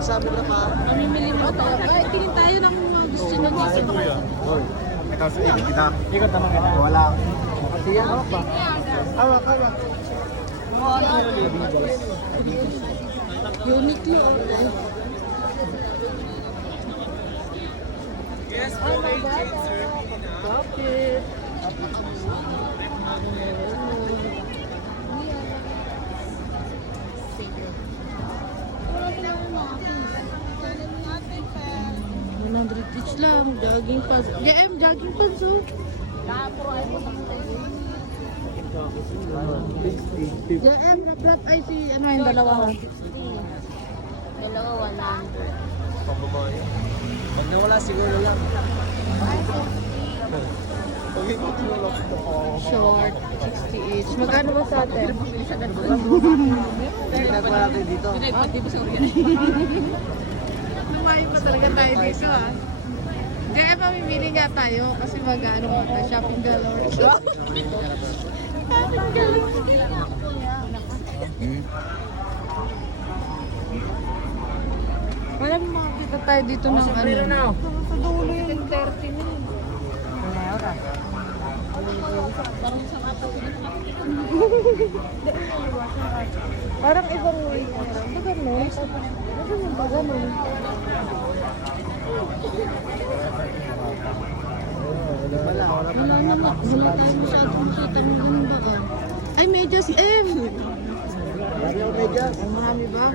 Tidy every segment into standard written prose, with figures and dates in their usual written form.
Sabi na pa. Mamimili mo tayo. Ay, tingin tayo ng gusto nyo dito. Ikaw sa iyo, kita. Ikaw tanong kita. Wala. Sige, ano pa? Awa, kaya. Uniqlo. Yes, Oh my God. Stop it. $100 each lang. Jogging pants. JM, jogging pants oh. JM, rap ay si ano yung dalawa. Dalawa, 100. Pambabae. Pag nawala siguro lang. Pag ikaw tinulog ito ko. Short, 60 each. Magkano ba sa atin? Hindi nagwala tayo dito. Kumain pa talaga tayo dito ah. Kaya mamimili nga tayo kasi mag-ano ka, shopping galore. Shopping galore. Wala mo makakita tayo dito ng ano. Sa dulo yung 30 na yun. Parang ibang way. Ba ganun? Ba ganun? Wala masyadong makita mo ganun ba ka? Ay, medyas M! Marami ako medyas. Marami ba?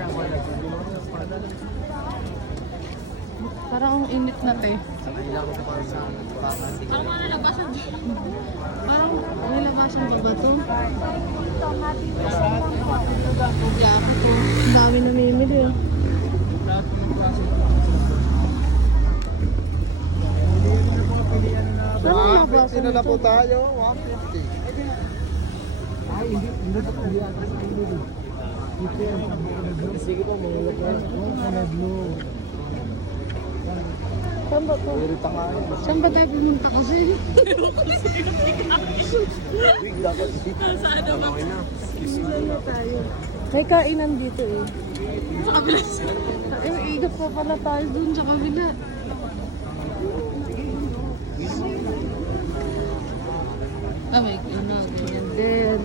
Parang ang init na te. Parang mga nalabasan. Parang nilabasan pa ba ito? Jacket ko. Ang dami namimili eh. Saan ang labasan Sino na po ito? tayo? 150. Ay, hindi na po yata sa inyo. Sige po, mga blue. Saan ba ito? Irita nga yun. Saan ba tayo pumunta kasi? Wig dapat. Saan na? Tayo. May kainan dito eh. Sa kabila. Eh, igat pa pala tayo dun sa kabila. May ganyan din.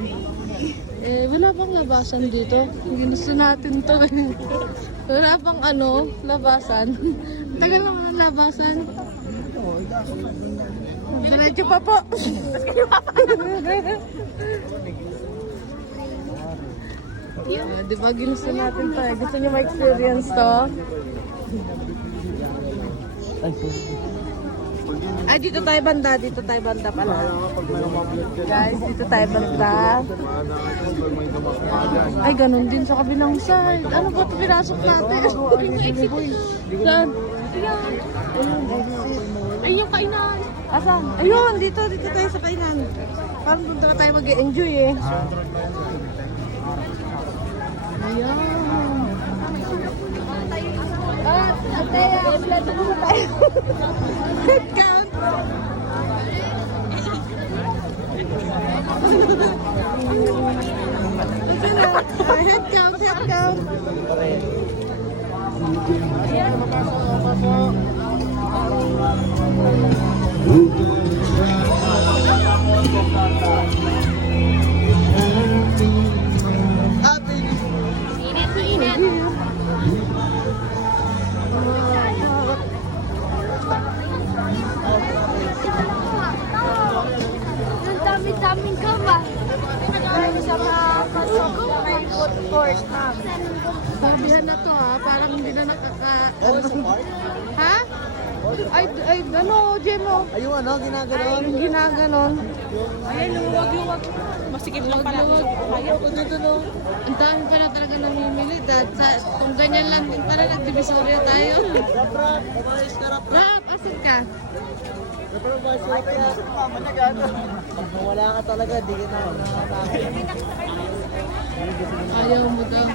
Eh, wala pang labasan dito. Ginusto natin to eh. Wala pang ano, labasan. Tagal naman ang labasan. Diretso pa po. Di ba ginusto natin to eh. Gusto niyo ma-experience to? Ay, dito tayo banda. Dito tayo banda pala. Guys, dito tayo banda. Ay, ganun din sa kabilang side. Ano ba ito pinasok natin? Saan? Ay, yung kainan. Asan? Ayun, dito tayo sa kainan. Parang doon tayo mag-enjoy eh. Ayan. Ataya, wala na naman tayo. Head count. Head count, head count. Init. Ang dami-daming kama. Sa mga food court na. Sabihan na to ha, parang hindi na Ha? Ay, ano, Jemo? Ayun ano, ginaganon. Yung ginaganon. Ayan, luwag. Masikip lang pala. Ako dito no. Ang dami pala talaga namimili. Kung ganyan lang din pala, nagdivisorya tayo. Rap, kumayos ka rap. Rap, asan ka? Pero ba siya kaya matagano. Pag wala ka talaga, di ka na nakakatawa. Ayaw mo daw.